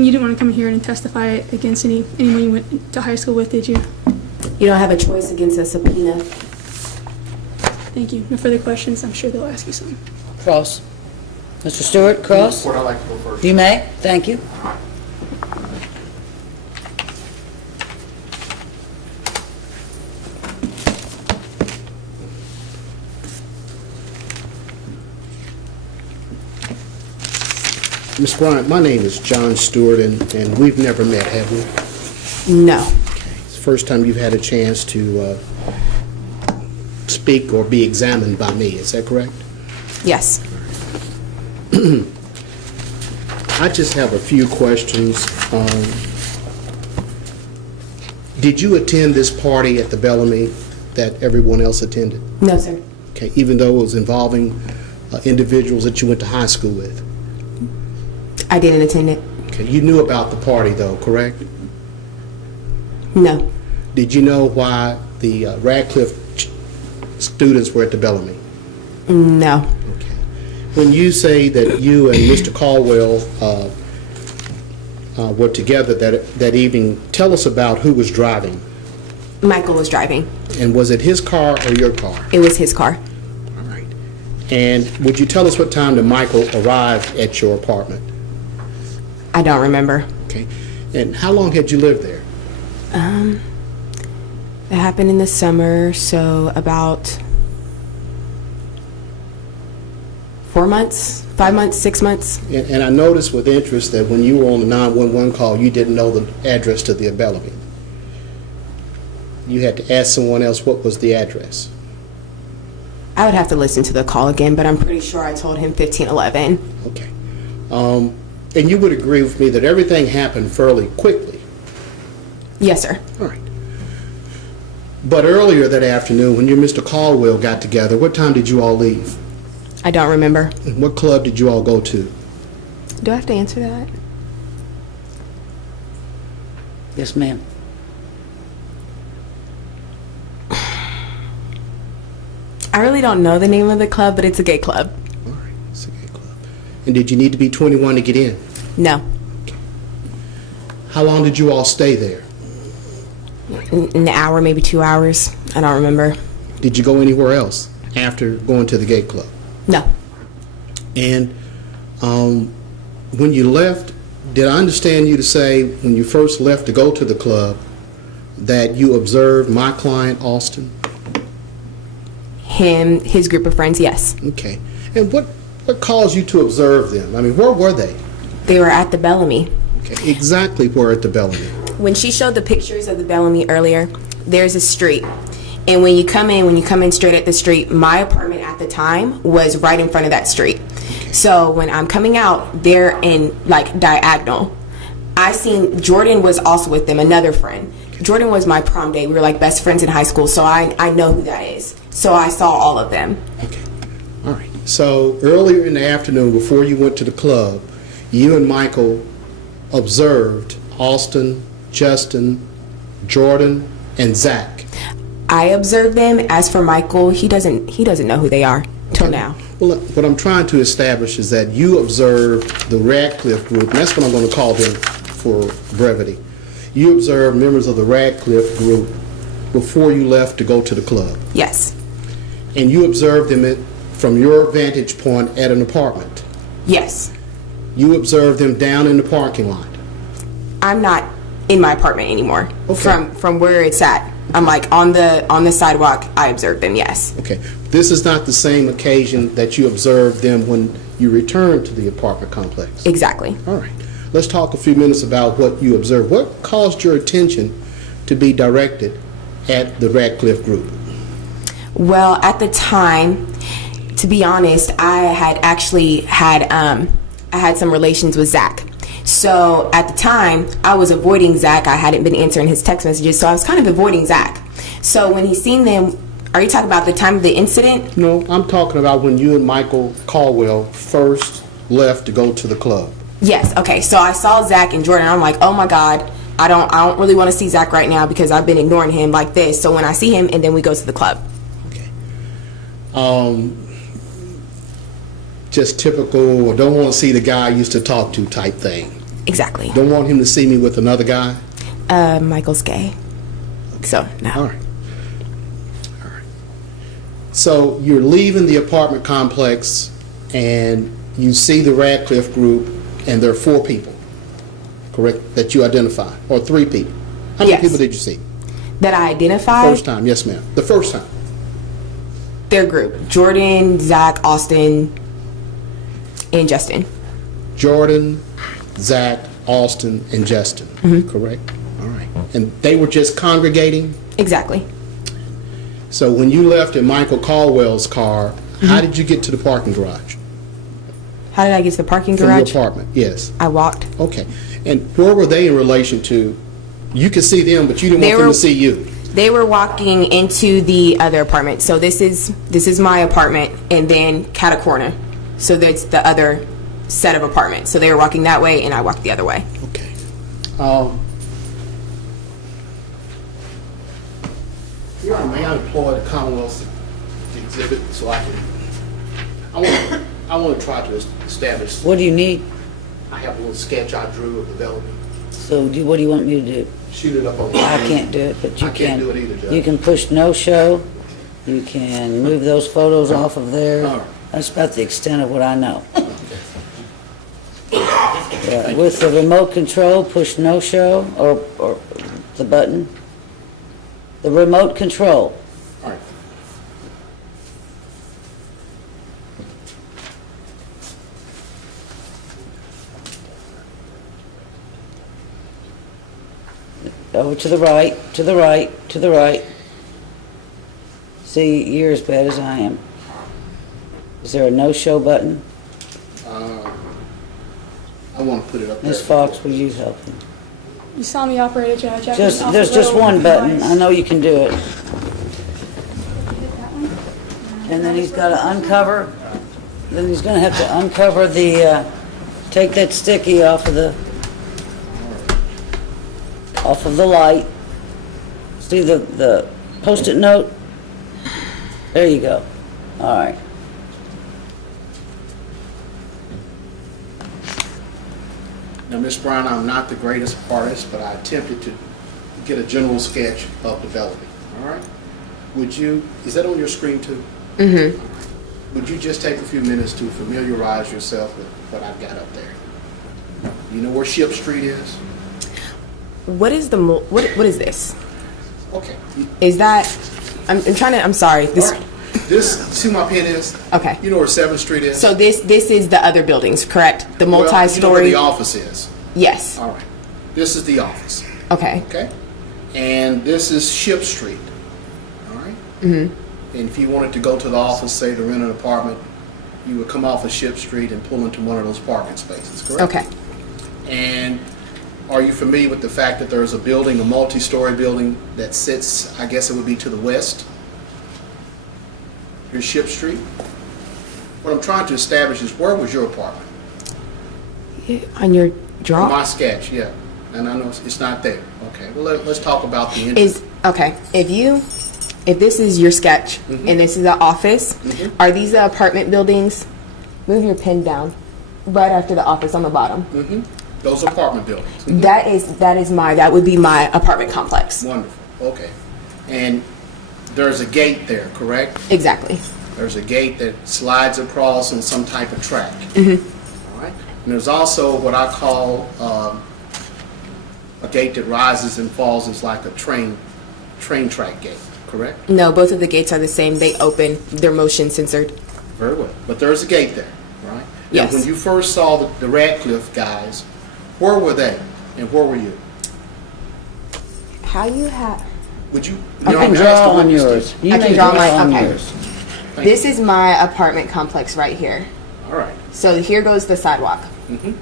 And you didn't want to come here and testify against anyone you went to high school with, did you? You don't have a choice against a subpoena. Thank you. No further questions. I'm sure they'll ask you some. Cross. Mr. Stewart, cross. I'd like to go first. You may. Thank you. Ms. Bryant, my name is John Stewart, and we've never met, have we? No. It's the first time you've had a chance to speak or be examined by me, is that correct? Yes. I just have a few questions. Did you attend this party at the Bellamy that everyone else attended? No, sir. Okay, even though it was involving individuals that you went to high school with? I didn't attend it. Okay, you knew about the party though, correct? No. Did you know why the Radcliffe students were at the Bellamy? No. Okay. When you say that you and Mr. Caldwell were together that evening, tell us about who was driving. Michael was driving. And was it his car or your car? It was his car. All right. And would you tell us what time did Michael arrive at your apartment? I don't remember. Okay. And how long had you lived there? It happened in the summer, so about 4 months, 5 months, 6 months. And I noticed with interest that when you were on the 911 call, you didn't know the address to the Bellamy. You had to ask someone else what was the address. I would have to listen to the call again, but I'm pretty sure I told him 1511. Okay. And you would agree with me that everything happened fairly quickly. Yes, sir. All right. But earlier that afternoon, when you and Mr. Caldwell got together, what time did you all leave? I don't remember. And what club did you all go to? Do I have to answer that? Yes, ma'am. I really don't know the name of the club, but it's a gay club. All right, it's a gay club. And did you need to be 21 to get in? No. Okay. How long did you all stay there? An hour, maybe 2 hours. I don't remember. Did you go anywhere else after going to the gay club? No. And when you left, did I understand you to say when you first left to go to the club that you observed my client, Austin? Him, his group of friends, yes. Okay. And what caused you to observe them? I mean, where were they? They were at the Bellamy. Okay. Exactly where at the Bellamy? When she showed the pictures of the Bellamy earlier, there's a street. And when you come in straight at the street, my apartment at the time was right in front of that street. Okay. So when I'm coming out, they're in like diagonal. I seen Jordan was also with them, another friend. Jordan was my prom date. We were like best friends in high school, so I know who that is. So I saw all of them. Okay. All right. So earlier in the afternoon, before you went to the club, you and Michael observed Austin, Justin, Jordan, and Zach. I observed them. As for Michael, he doesn't know who they are till now. Well, what I'm trying to establish is that you observed the Radcliffe group, and that's what I'm going to call them for brevity. You observed members of the Radcliffe group before you left to go to the club. Yes. And you observed them from your vantage point at an apartment. Yes. You observed them down in the parking lot. I'm not in my apartment anymore. Okay. From where it's at. I'm like on the sidewalk. I observed them. Yes. Okay. This is not the same occasion that you observed them when you returned to the apartment complex. Exactly. All right. Let's talk a few minutes about what you observed. What caused your attention to be directed at the Radcliffe group? Well, at the time, to be honest, I had actually had I had some relations with Zach. So at the time, I was avoiding Zach. I hadn't been answering his text messages, so I was kind of avoiding Zach. So when he seen them, are you talking about the time of the incident? No, I'm talking about when you and Michael Caldwell first left to go to the club. Yes. Okay. So I saw Zach and Jordan. I'm like, oh my God, I don't really want to see Zach right now because I've been ignoring him like this. So when I see him, and then we go to the club. Okay. Just typical, don't want to see the guy I used to talk to type thing. Exactly. Don't want him to see me with another guy? Michael's gay. So, no. All right. All right. So you're leaving the apartment complex and you see the Radcliffe group and there are 4 people, correct, that you identify, or 3 people. How many Yes. people did you see? That I identified, First time, yes ma'am. The first time. their group. Jordan, Zach, Austin, and Justin. Jordan, Zach, Austin, and Justin, correct? All right. And they were just congregating? Exactly. So when you left in Michael Caldwell's car, how did you get to the parking garage? How did I get to the parking From garage? your apartment, yes. I walked. Okay. And where were they in relation to, you could see them, but you didn't They want them were- to see you? They were walking into the other apartment. So this is my apartment, and then cat a corner. So that's the other set of apartments. So they were walking that way, and I walked the other way. Okay. Your Honor, may I employ the Commonwealth's exhibit so I can, I want to try to establish, What do you need? I have a little sketch I drew of the Bellamy. So what do you want me to do? Shoot it up on the I screen. can't do it, but you I can. can't do it either, Judge. You can push no show. You can move those photos off of there. All right. That's about the extent of what I know. Yeah, with the remote control, push no show, or the button. The remote control. All right. Over to the right, to the right, to the right. See, you're as bad as I am. Is there a no-show button? I want to put it up there. Ms. Fox, will you help him? You saw me operate a judge. I Just, went off there's the just road one button. twice. I know you can do it. Hit that one. And then he's got to uncover, then he's going to have to uncover the, take that sticky off of the light. See the Post-it note? There you go. All right. Now, Ms. Brown, I'm not the greatest artist, but I attempted to get a general sketch of the Bellamy. All right? Would you, is that on your screen too? Mm-hmm. Would you just take a few minutes to familiarize yourself with what I've got up there? You know where Ship Street is? What is what is this? Okay. Is that? I'm trying to. I'm sorry. This. All right. This, see where my pen is? Okay. You know where 7th Street is? So this is the other buildings, correct? The Well, you know where multi-story. the office is? Yes. All right. This is the office. Okay. Okay? And this is Ship Street. All right? Mm-hmm. And if you wanted to go to the office, say to rent an apartment, you would come off of Ship Street and pull into one of those parking spaces, correct? Okay. And are you familiar with the fact that there's a building, a multi-story building that sits, I guess it would be to the west? Here's Ship Street. What I'm trying to establish is where was your apartment? On your On draw my sketch, yeah. And I know it's not there. Okay, well, let's talk about the entrance. is okay. If this is your sketch Mm-hmm. and this is the office, are these the apartment buildings? Move your pen down, right after the office on the bottom. Those apartment buildings. That would be my apartment complex. Wonderful. Okay. And there's a gate there, correct? Exactly. There's a gate that slides across on some type of track. All right. And there's also what I call a gate that rises and falls. It's like a train track gate, correct? No, both of the gates are the same. They open. They're motion censored. Very well. But there's a gate there, right? Yes. Now, when you first saw the Radcliffe guys, where were they and where were you? How you have? Would you? You can draw on yours. You I can may draw my- on okay. yours. Thank This is my apartment complex right here. All right. So here goes the sidewalk. Mm-hmm.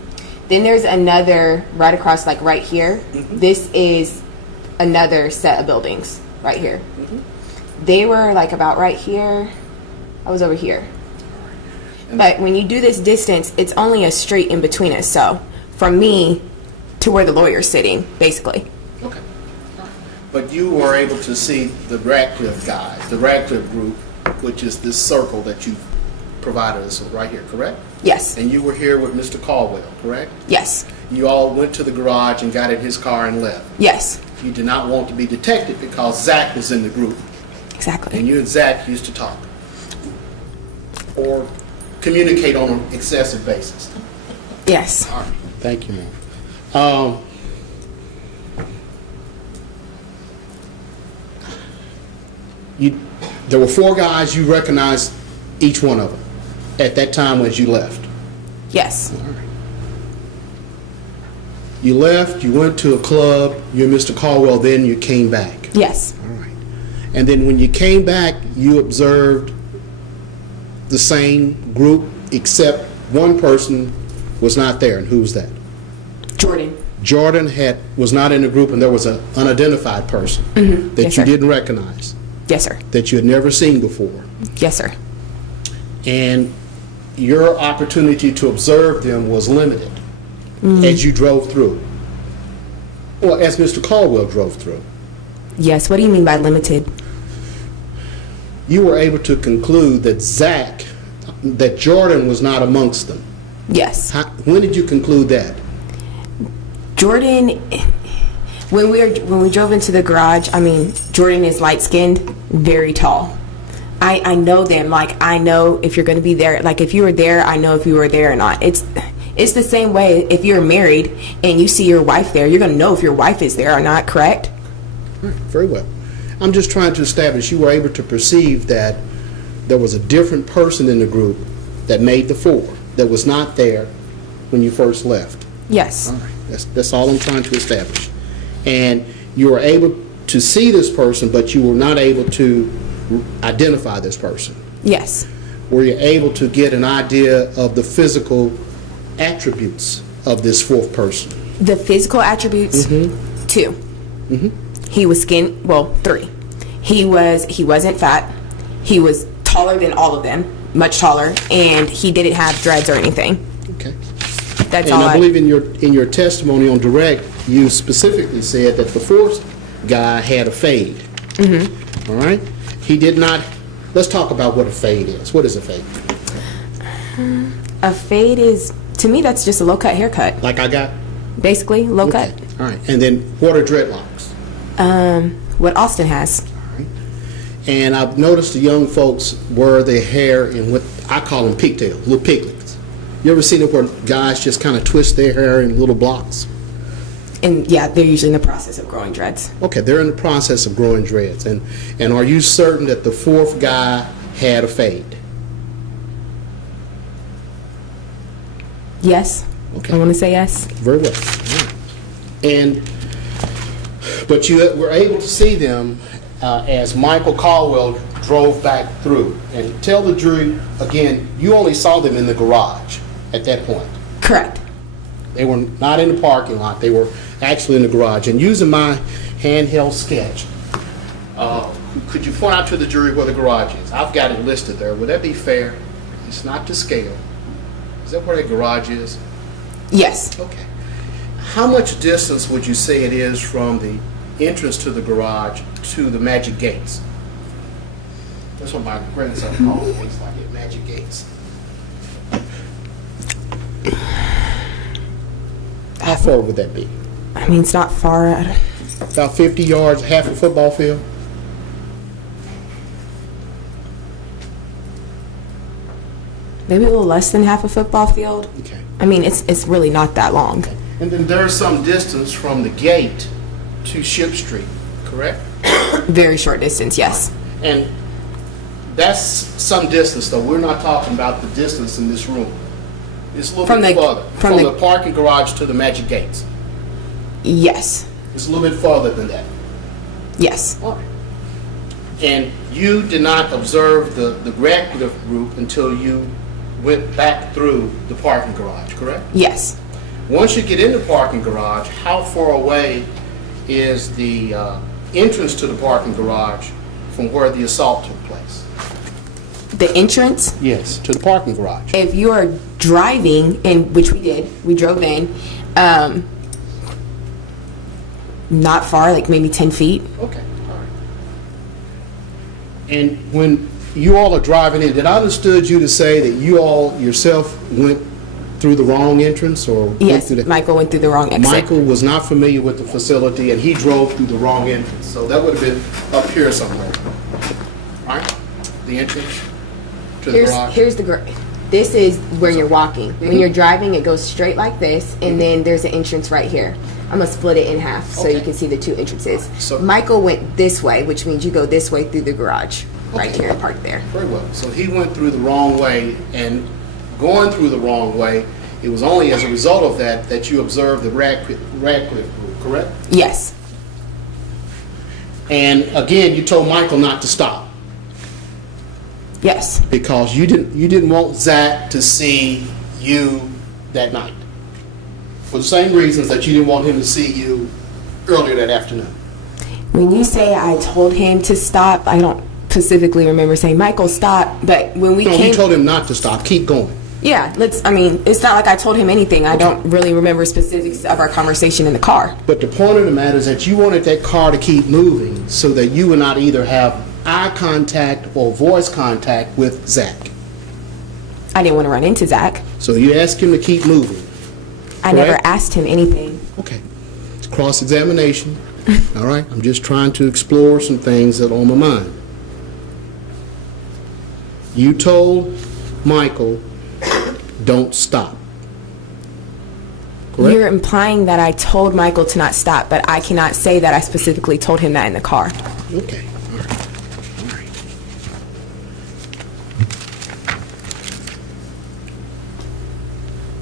Then there's another right across, like right here. Mm-hmm. This is another set of buildings right here. Mm-hmm. They were like about right here. I was over here. And- But when you do this distance, it's only a straight in between us. So from me to where the lawyer's sitting, basically. Okay. All right. But you were able to see the Radcliffe guys, the Radcliffe group, which is this circle that you provided us right here, correct? Yes. And you were here with Mr. Caldwell, correct? Yes. You all went to the garage and got in his car and left. Yes, You did not want to be detected because Zach was in the group. exactly. And you and Zach used to talk or communicate on an excessive basis. Yes. All right. Thank you, ma'am. There were 4 guys. You recognized each one of them at that time as you left. Yes. All right. You left. You went to a club. You and Mr. Caldwell. Then you came back. Yes. All right. And then when you came back, you observed the same group, except one person was not there. And who was that? Jordan. Jordan was not in the group, and there was an unidentified person that Yes, you sir. didn't recognize, Yes, sir. that you had never seen before. Yes, sir. And your opportunity to observe them was limited as you drove through. Well, as Mr. Caldwell drove through. Yes. What do you mean by limited? You were able to conclude that that Jordan was not amongst them. Yes. When did you conclude that? Jordan, when we drove into the garage, I mean, Jordan is light-skinned, very tall. I know them. Like, I know if you're going to be there. Like, if you were there, I know if you were there or not. It's the same way if you're married and you see your wife there, you're going to know if your wife is there or not, correct? All right, very well. I'm just trying to establish you were able to perceive that there was a different person in the group that made the 4 that was not there when you first left. Yes. All right. That's all I'm trying to establish. And you were able to see this person, but you were not able to identify this person. Yes. Were you able to get an idea of the physical attributes of this 4th person? The physical attributes, 2. He was 3. He wasn't fat. He was taller than all of them, much taller, and he didn't have dreads or anything. Okay. That's And all I believe in your testimony on direct, you specifically said that the 4th guy had a fade. All right? He did not. Let's talk about what a fade is. What is a fade? A fade is, to me, that's just a low-cut haircut. Like I got? Basically, low-cut. Okay. All right. And then what are dreadlocks? What Austin has. And I've noticed the young folks wear their hair in what I call them pigtails, little piglets. You ever seen it where guys just kind of twist their hair in little blocks? And yeah, they're usually in the process of growing dreads. Okay, they're in the process of growing dreads. And are you certain that the 4th guy had a fade? Yes. Okay. I want to say yes. Very well. But you were able to see them as Michael Caldwell drove back through. And tell the jury, again, you only saw them in the garage at that point. Correct. They were not in the parking lot. They were actually in the garage. And using my handheld sketch, could you point out to the jury where the garage is? I've got it listed there. Would that be fair? It's not to scale. Is that where the garage is? Yes. Okay. How much distance would you say it is from the entrance to the garage to the magic gates? That's what my grandson calls things like it, magic gates. How far would that be? I mean, it's not far. About 50 yards, half a football field? Maybe a little less than half a football field. Okay. I mean, it's really not that long. And then there's some distance from the gate to Ship Street, correct? Very short distance, yes. And that's some distance, though. We're not talking about the distance in this room. It's a little bit further. From the parking garage to the magic gates. Yes. It's a little bit further than that. Yes. All right. And you did not observe the Radcliffe group until you went back through the parking garage, correct? Yes. Once you get in the parking garage, how far away is the entrance to the parking garage from where the assault took place? The entrance? Yes, to the parking garage. If you are driving, and which we did, we drove in, not far, like maybe 10 feet. Okay, all right. And when you all are driving in, did I understood you to say that you all yourself went through the wrong entrance or went Yes, through the... Michael went through the wrong exit. Michael was not familiar with the facility and he drove through the wrong entrance. So that would have been up here somewhere. Right? The entrance to the garage. Here's the this is where you're walking. When you're driving, it goes straight like this, and then there's an entrance right here. I'm gonna split it in half so you can see the two entrances. So- Michael went this way, which means you go this way through the garage, right here and park there. Very well. So he went through the wrong way, and going through the wrong way, it was only as a result of that that you observed the Radcliffe group, correct? Yes, And again, you told Michael not to stop yes, because you didn't want Zach to see you that night for the same reasons that you didn't want him to see you earlier that afternoon. When you say I told him to stop, I don't specifically remember saying, Michael, stop. But when we No, came... you told him not to stop. Keep going. Yeah, it's not like I told him anything. I don't really remember specifics of our conversation in the car. But the point of the matter is that you wanted that car to keep moving so that you would not either have eye contact or voice contact with Zach. I didn't want to run into Zach. So you asked him to keep moving. I never Correct. asked him anything. Okay. It's cross-examination. All right. I'm just trying to explore some things that are on my mind. You told Michael, don't stop. Correct? You're implying that I told Michael to not stop, but I cannot say that I specifically told him that in the car. Okay. All right. All right.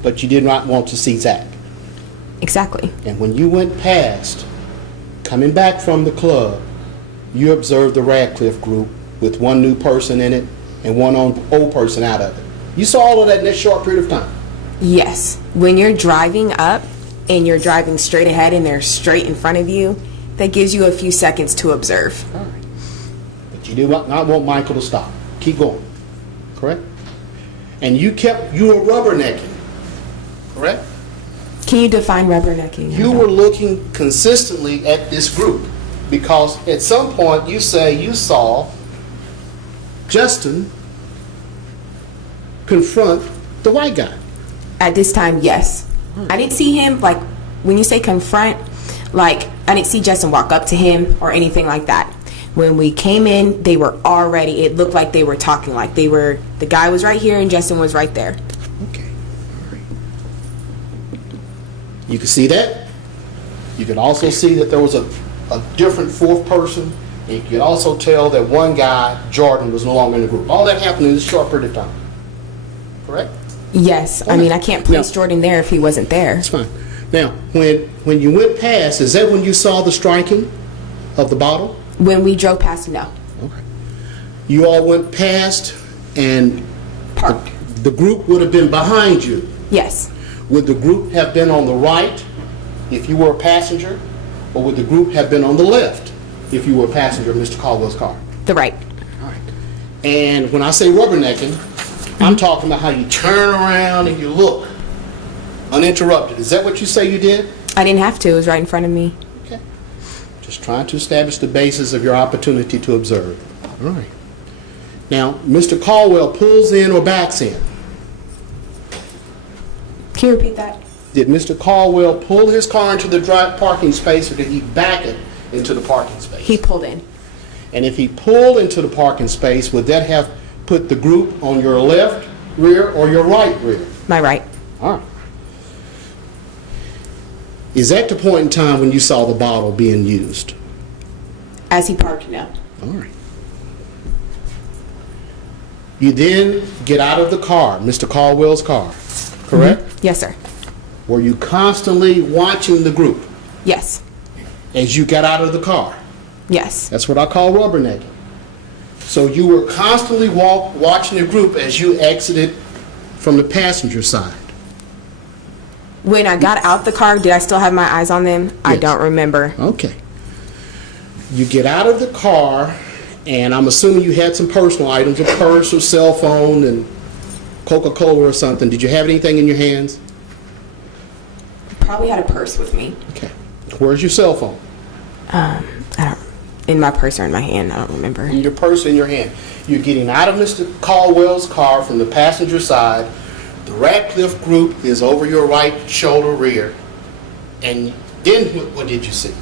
But you did not want to see Zach. Exactly. And when you went past, coming back from the club, you observed the Radcliffe group with one new person in it and one old person out of it. You saw all of that in that short period of time. Yes. When you're driving up and you're driving straight ahead and they're straight in front of you, that gives you a few seconds to observe. All right. But you did not want Michael to stop. Keep going. Correct? And you were rubbernecking. Correct? Can you define rubbernecking? You were looking consistently at this group because at some point you say you saw Justin confront the white guy. At this time, yes. I didn't see him, like, when you say confront, like, I didn't see Justin walk up to him or anything like that. When we came in, they were already, it looked like they were talking, like they were, the guy was right here and Justin was right there. Okay. All right. You can see that. You can also see that there was a different fourth person. And you can also tell that one guy, Jordan, was no longer in the group. All that happened in this short period of time. Correct? Yes. I mean, I can't place Yeah. Jordan there if he wasn't there. That's fine. Now, when you went past, is that when you saw the striking of the bottle? When we drove past, no. Okay. You all went past and Parked. the group would have been behind you. Yes. Would the group have been on the right if you were a passenger, or would the group have been on the left if you were a passenger of Mr. Caldwell's car? The right. All right. And when I say rubbernecking, I'm talking about how you turn around and you look uninterrupted. Is that what you say you did? I didn't have to. It was right in front of me. Okay. Just trying to establish the basis of your opportunity to observe. All right. Now, Mr. Caldwell pulls in or backs in. Can you repeat that? Did Mr. Caldwell pull his car into the parking space, or did he back it into the parking space? He pulled in. And if he pulled into the parking space, would that have put the group on your left rear or your right rear? My right. All right. Is that the point in time when you saw the bottle being used? As he parked, no. All right. You then get out of the car, Mr. Caldwell's car, correct? Yes, sir. Were you constantly watching the group Yes. as you got out of the car? Yes. That's what I call rubbernecking. So you were constantly watching the group as you exited from the passenger side. When I got out the car, did I still have my eyes on them? I Yes. don't remember. Okay. You get out of the car, and I'm assuming you had some personal items, a purse or cell phone and Coca-Cola or something. Did you have anything in your hands? Probably had a purse with me. Okay. Where's your cell phone? I don't. In my purse or in my hand, I don't remember. In your purse in your hand. You're getting out of Mr. Caldwell's car from the passenger side, The Radcliffe group is over your right shoulder rear. And then what did you see?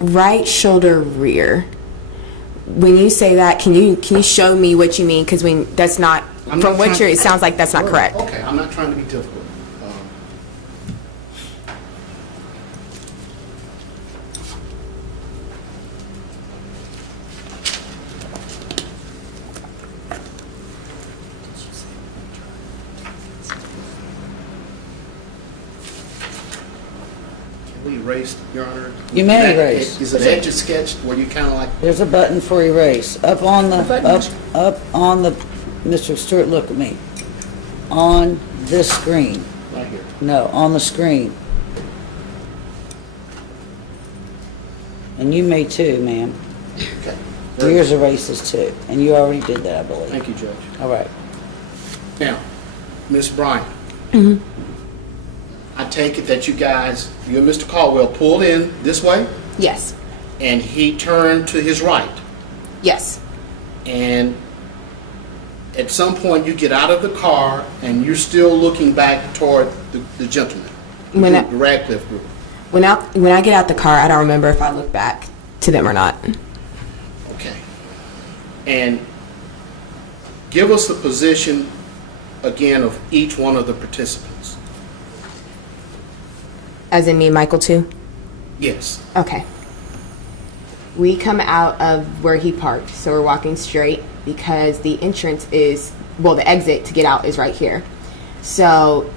Right shoulder rear. When you say that, can you show me what you mean? Because that's not, I'm from not what trying- it sounds like that's not correct. Okay, I'm not trying to be difficult. Can we erase, Your Honor? You may erase. Is it etch a sketch where you kind of like, There's a button for erase. Up on the, A button. up on the, Mr. Stewart, look at me. On this screen. right here? No, on the screen. And you may too, ma'am. Okay. Yours erases too. And you already did that, I believe. Thank you, Judge. All right. Now, Ms. Bryant. I take it that you and Mr. Caldwell pulled in this way, Yes. and he turned to his right. Yes. And at some point, you get out of the car, and you're still looking back toward the gentleman, the When group, I- the Radcliffe group. When I get out the car, I don't remember if I look back to them or not. Okay. And give us the position, again, of each one of the participants. As in me and Michael too? Yes. Okay. We come out of where he parked, so we're walking straight because the entrance is, well, the exit to get out is right here. So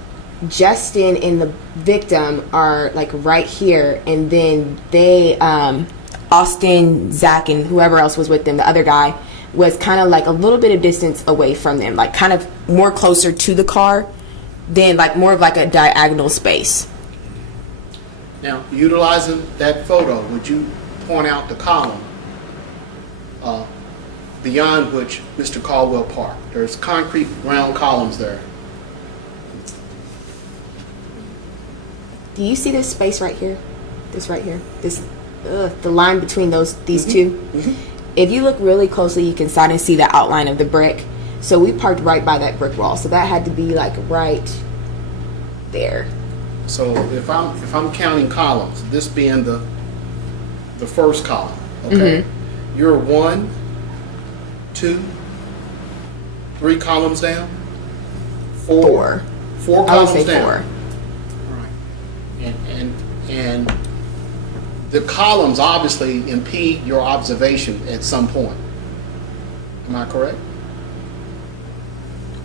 Justin and the victim are like right here, and then they, Austin, Zach, and whoever else was with them, the other guy, was kind of like a little bit of distance away from them, like kind of more closer to the car than like more of like a diagonal space. Now, utilizing that photo, would you point out the column beyond which Mr. Caldwell parked? There's concrete round columns there. Do you see this space right here? This right here? This, the line between these two? If you look really closely, you can kind of see the outline of the brick. So we parked right by that brick wall. So that had to be like right there. So if I'm counting columns, this being the first column, okay? You're 1, 2, 3 columns down? 4 I would columns say down. 4. Right. And the columns obviously impede your observation at some point. Am I correct?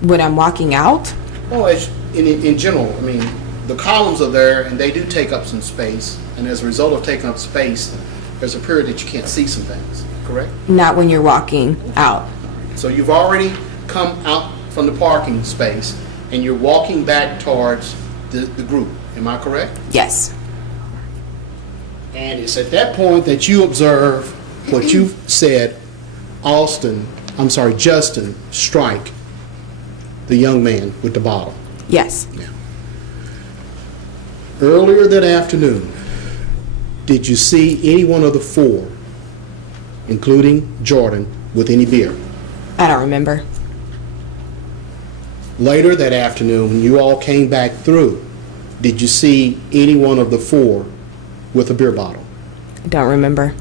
When I'm walking out? Well, in general, I mean, the columns are there and they do take up some space, and as a result of taking up space, there's a period that you can't see some things, correct? Not when you're walking out. So you've already come out from the parking space and you're walking back towards the group, am I correct? Yes. And it's at that point that you observe what you said, Justin strike the young man with the bottle. Yes. Earlier that afternoon, did you see any one of the 4, including Jordan, with any beer? I don't remember. Later that afternoon, when you all came back through, did you see any one of the 4 with a beer bottle? I don't remember.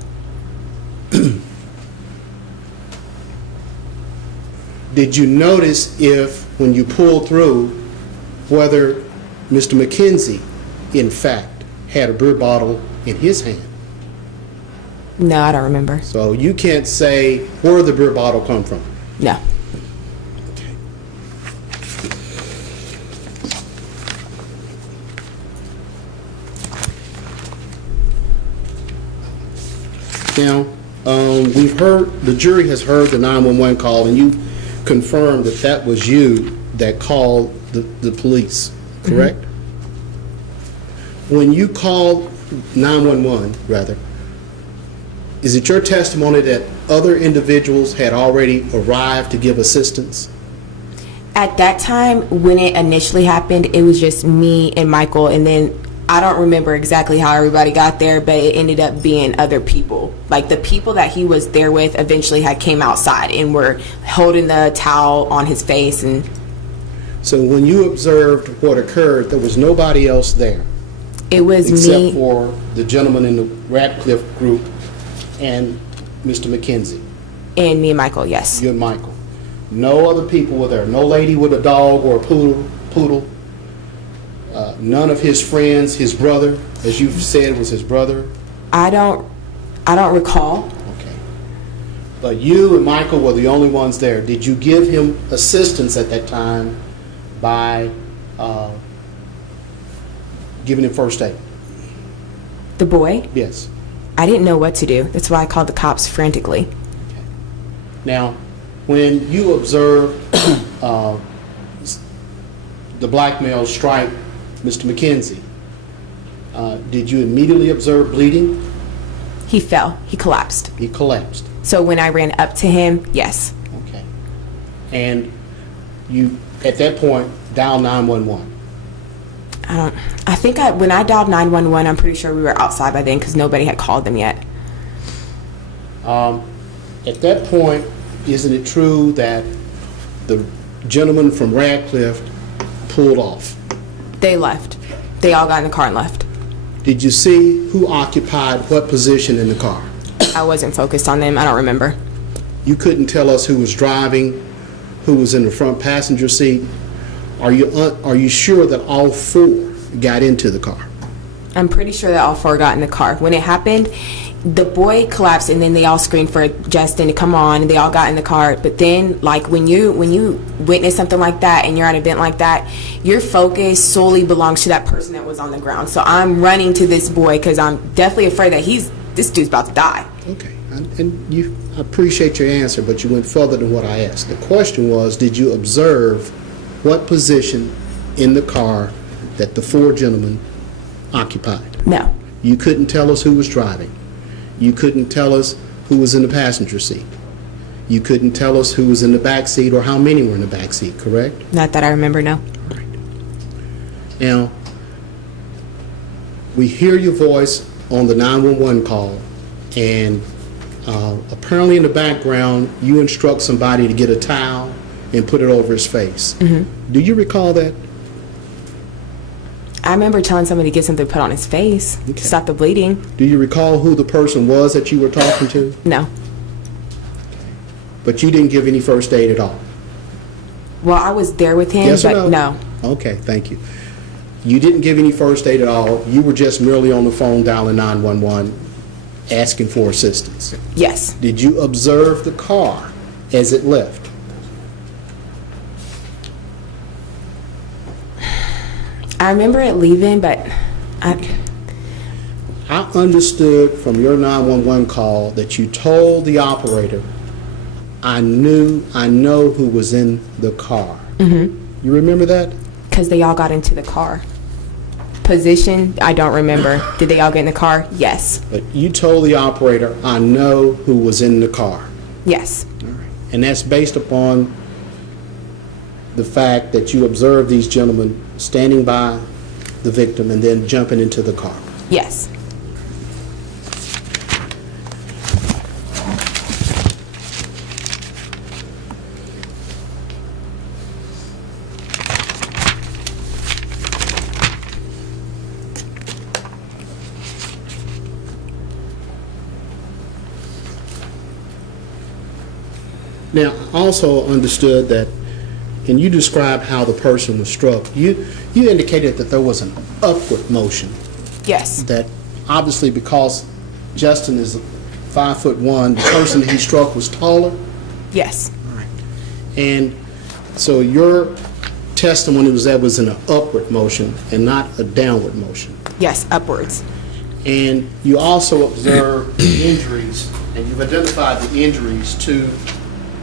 Did you notice if, when you pulled through, whether Mr. McKenzie, in fact, had a beer bottle in his hand? No, I don't remember. So you can't say where the beer bottle come from. No. Now, the jury has heard the 911 call, and you confirmed that that was you that called the police, correct? When you called 911, rather, is it your testimony that other individuals had already arrived to give assistance? At that time, when it initially happened, it was just me and Michael, and then I don't remember exactly how everybody got there, but it ended up being other people. Like the people that he was there with eventually had came outside and were holding the towel on his face. And So when you observed what occurred, there was nobody else there It was except me. for the gentleman in the Ratcliffe group and Mr. McKenzie, And me and Michael, yes. you and Michael. No other people were there. No lady with a dog or a poodle. None of his friends, his brother, as you said, was his brother. I don't recall. Okay. But you and Michael were the only ones there. Did you give him assistance at that time by giving him first aid? The boy, Yes. I didn't know what to do. That's why I called the cops frantically. Now, when you observed the black male strike Mr. McKenzie, did you immediately observe bleeding? He fell. He collapsed. He collapsed. So when I ran up to him, yes. Okay. And you, at that point, dialed 911. I think when I dialed 911, I'm pretty sure we were outside by then because nobody had called them yet. At that point, isn't it true that the gentleman from Radcliffe pulled off? They left. They all got in the car and left. Did you see who occupied what position in the car? I wasn't focused on them. I don't remember. You couldn't tell us who was driving, who was in the front passenger seat. Are you sure that all four got into the car? I'm pretty sure that all four got in the car. When it happened, the boy collapsed and then they all screamed for Justin to come on and they all got in the car. But then, like, when you witness something like that and you're at an event like that, your focus solely belongs to that person that was on the ground. So I'm running to this boy because I'm definitely afraid that this dude's about to die. Okay, and I appreciate your answer, but you went further than what I asked. The question was, did you observe what position in the car that the four gentlemen occupied? No. You couldn't tell us who was driving. You couldn't tell us who was in the passenger seat. You couldn't tell us who was in the back seat or how many were in the back seat, correct? Not that I remember, no. Now, we hear your voice on the 911 call, and apparently in the background, you instruct somebody to get a towel and put it over his face. Mm-hmm. Do you recall that? I remember telling somebody to get something put on his face to stop the bleeding. Do you recall who the person was that you were talking to? No. But you didn't give any first aid at all? Well, I was there with him, Yes or but no. Okay, thank you. You didn't give any first aid at all. You were just merely on the phone dialing 911, asking for assistance. Yes. Did you observe the car as it left? I remember it leaving, but I understood from your 911 call that you told the operator, I know who was in the car. Mm-hmm. You remember that? because they all got into the car. Position, I don't remember. Did they all get in the car? Yes. But you told the operator, I know who was in the car. Yes. All right. And that's based upon the fact that you observed these gentlemen standing by the victim and then jumping into the car. Yes. Now, I also understood that, and you described how the person was struck. You indicated that there was an upward motion. Yes. That obviously because Justin is 5'1", the person that he struck was taller. Yes. Right. And so your testimony was that was an upward motion and not a downward motion. Yes, upwards. And you also observed the injuries, and you've identified the injuries to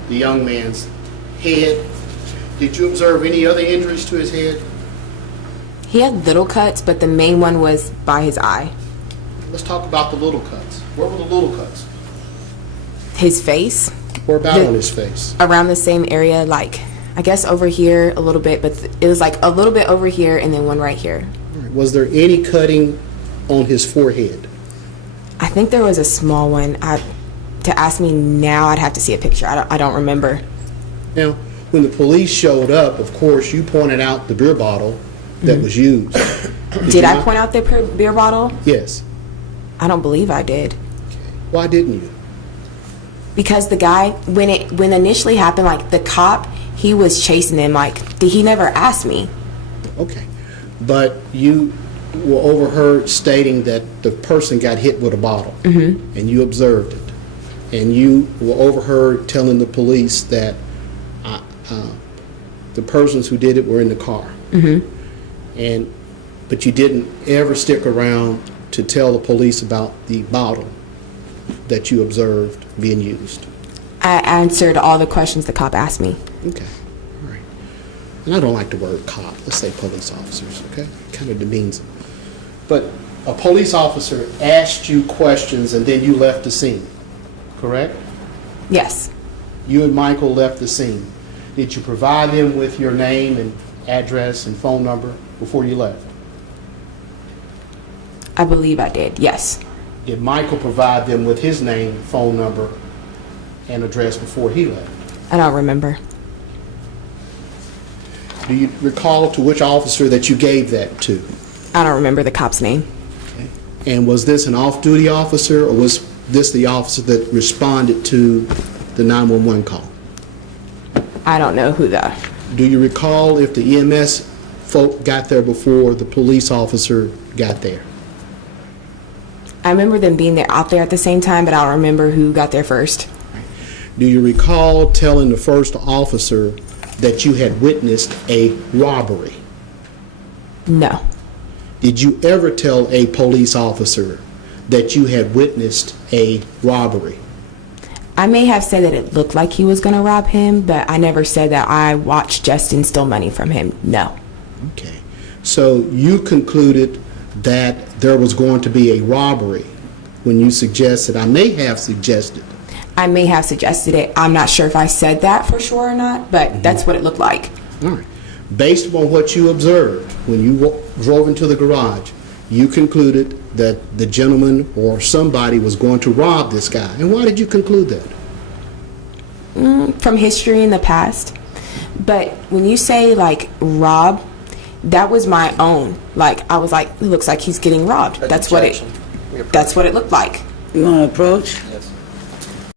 the young man's head. Did you observe any other injuries to his head? He had little cuts, but the main one was by his eye. Let's talk about the little cuts. Where were the little cuts? His face. Where about on his face? Around the same area, like, I guess over here a little bit, but it was like a little bit over here and then one right here. All right. Was there any cutting on his forehead? I think there was a small one. To ask me now, I'd have to see a picture. I don't remember. Now, when the police showed up, of course, you pointed out the beer bottle that was used. Did you I not? point out the beer bottle? Yes. I don't believe I did. Why didn't you? Because the guy, when initially happened, like the cop, he was chasing him. Like he never asked me. Okay. But you were overheard stating that the person got hit with a bottle, and you observed it. And you were overheard telling the police that the persons who did it were in the car. But you didn't ever stick around to tell the police about the bottle that you observed being used. I answered all the questions the cop asked me. Okay, all right. And I don't like the word cop. Let's say police officers, okay? Kind of demeans them. But a police officer asked you questions and then you left the scene, correct? Yes. You and Michael left the scene. Did you provide them with your name and address and phone number before you left? I believe I did. Yes. Did Michael provide them with his name, phone number, and address before he left? I don't remember. Do you recall to which officer that you gave that to? I don't remember the cop's name. Okay. And was this an off-duty officer, or was this the officer that responded to the 911 call? I don't know who the... Do you recall if the EMS folk got there before the police officer got there? I remember them being there out there at the same time, but I don't remember who got there first. Do you recall telling the first officer that you had witnessed a robbery? No. Did you ever tell a police officer that you had witnessed a robbery? I may have said that it looked like he was going to rob him, but I never said that I watched Justin steal money from him. No. Okay. So you concluded that there was going to be a robbery when you suggested, I may have suggested. I may have suggested it. I'm not sure if I said that for sure or not, but that's what it looked like. All right. Based upon what you observed when you drove into the garage, you concluded that the gentleman or somebody was going to rob this guy. And why did you conclude that? From history in the past. But when you say, like, rob, that was my own. Like, I was like, it looks like he's getting robbed. That's what it looked like. You want to approach? Yes.